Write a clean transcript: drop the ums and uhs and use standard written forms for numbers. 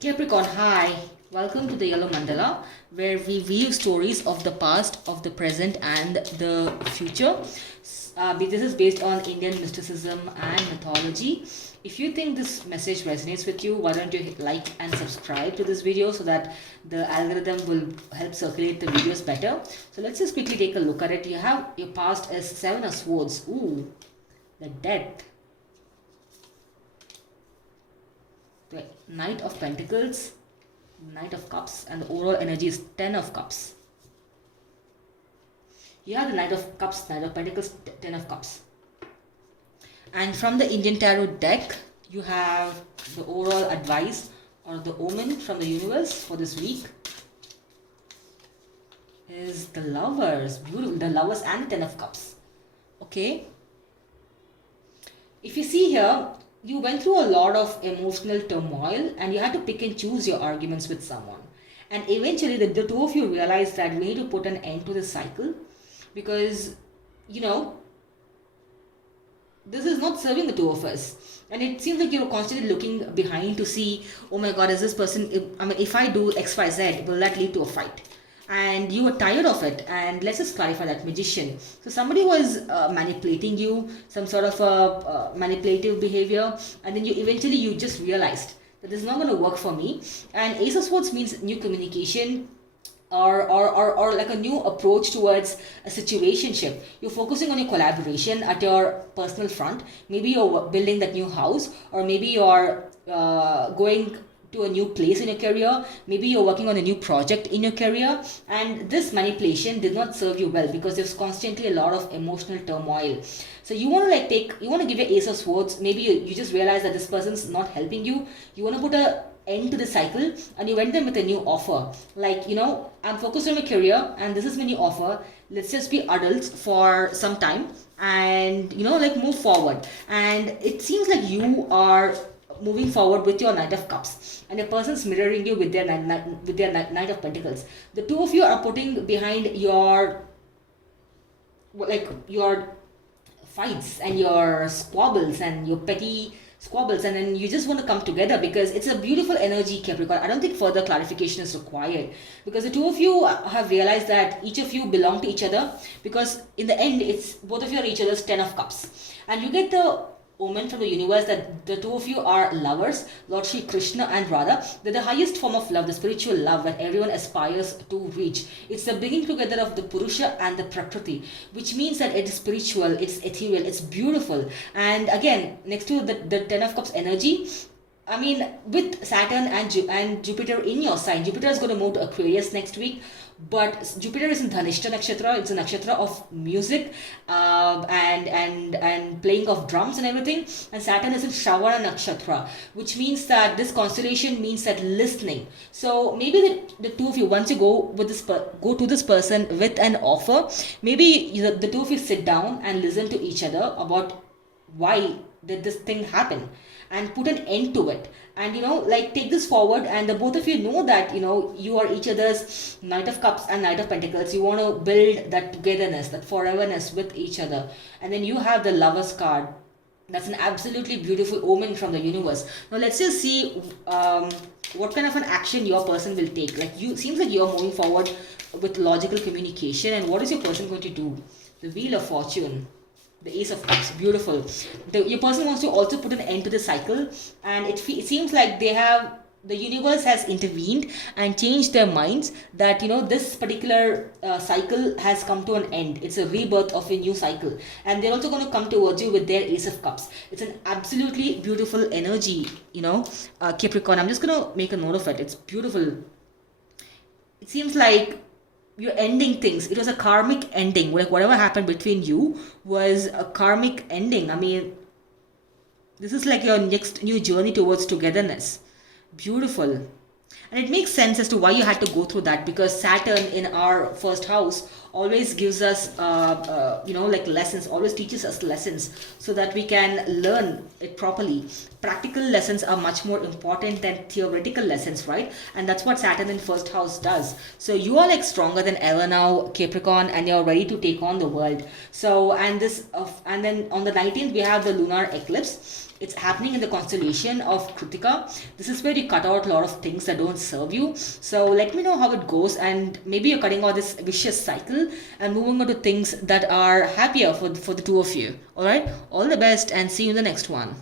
Capricorn, hi. Welcome to the Yellow Mandala, where we weave stories of the past, of the present, and the future. This is based on Indian mysticism and mythology. If you think this message resonates with you, why don't you hit like and subscribe to this video so that the algorithm will help circulate the videos better. So let's just quickly take a look at it. You have your past as Seven of Swords. Ooh, the death. The Knight of Pentacles, Knight of Cups, and the overall energy is Ten of Cups. You have the Knight of Cups, Knight of Pentacles, Ten of Cups. And from the Indian Tarot deck, you have the overall advice or the omen from the universe for this week is the Lovers. Beautiful, the Lovers and the Ten of Cups. Okay. If you see here, you went through a lot of emotional turmoil and you had to pick and choose your arguments with someone. And eventually the two of you realized that we need to put an end to this cycle because, this is not serving the two of us. And it seems like you're constantly looking behind to see, oh my God, is this person, if I do X, Y, Z, will that lead to a fight? And you were tired of it. And let's just clarify that. Magician, so somebody was manipulating you, some sort of a manipulative behavior, and then you just realized that this is not going to work for me. And Ace of Swords means new communication, or like a new approach towards a situationship. You're focusing on your collaboration at your personal front. Maybe you're building that new house, or maybe you're going to a new place in your career. Maybe you're working on a new project in your career, and this manipulation did not serve you well because there's constantly a lot of emotional turmoil. So you want to give your Ace of Swords. Maybe you just realize that this person's not helping you. You want to put a end to the cycle, and you went them with a new offer. Like, I'm focused on my career and this is my new offer. Let's just be adults for some time and move forward. And it seems like you are moving forward with your Knight of Cups, and a person's mirroring you with their Knight of Pentacles. The two of you are putting behind your fights and your squabbles and your petty squabbles, and then you just want to come together because it's a beautiful energy, Capricorn. I don't think further clarification is required because the two of you have realized that each of you belong to each other, because in the end it's both of you are each other's Ten of Cups. And you get the omen from the universe that the two of you are lovers, Lord Shri Krishna and Radha. They're the highest form of love, the spiritual love that everyone aspires to reach. It's the bringing together of the Purusha and the Prakriti, which means that it is spiritual, it's ethereal, it's beautiful. And again, next to the Ten of Cups energy, with Saturn and Jupiter in your sign, Jupiter is going to move to Aquarius next week, but Jupiter is in Dhanishta Nakshatra. It's a nakshatra of music and playing of drums and everything. And Saturn is in Shravana Nakshatra, which means that this constellation means that listening. So maybe the two of you, once you go to this person with an offer, maybe the two of you sit down and listen to each other about why did this thing happen, and put an end to it, and take this forward. And the both of you know that you are each other's Knight of Cups and Knight of Pentacles. You want to build that togetherness, that foreverness with each other. And then you have the Lovers card. That's an absolutely beautiful omen from the universe. Now let's just see what kind of an action your person will take. Seems like you're moving forward with logical communication. And what is your person going to do? The Wheel of Fortune, the Ace of Cups, beautiful. Your person wants to also put an end to the cycle, and it seems like the universe has intervened and changed their minds that this particular cycle has come to an end. It's a rebirth of a new cycle, and they're also going to come towards you with their Ace of Cups. It's an absolutely beautiful energy, Capricorn. I'm just going to make a note of it. It's beautiful. It seems like you're ending things. It was a karmic ending. Like whatever happened between you was a karmic ending. This is like your next new journey towards togetherness. Beautiful. And it makes sense as to why you had to go through that, because Saturn in our first house always gives us, lessons, always teaches us lessons so that we can learn it properly. Practical lessons are much more important than theoretical lessons, right? And that's what Saturn in first house does. So you are like stronger than ever now, Capricorn, and you're ready to take on the world. So, and then on the 19th, we have the lunar eclipse. It's happening in the constellation of Kritika. This is where you cut out a lot of things that don't serve you. So let me know how it goes, and maybe you're cutting out this vicious cycle and moving on to things that are happier for the two of you. All right, all the best, and see you in the next one.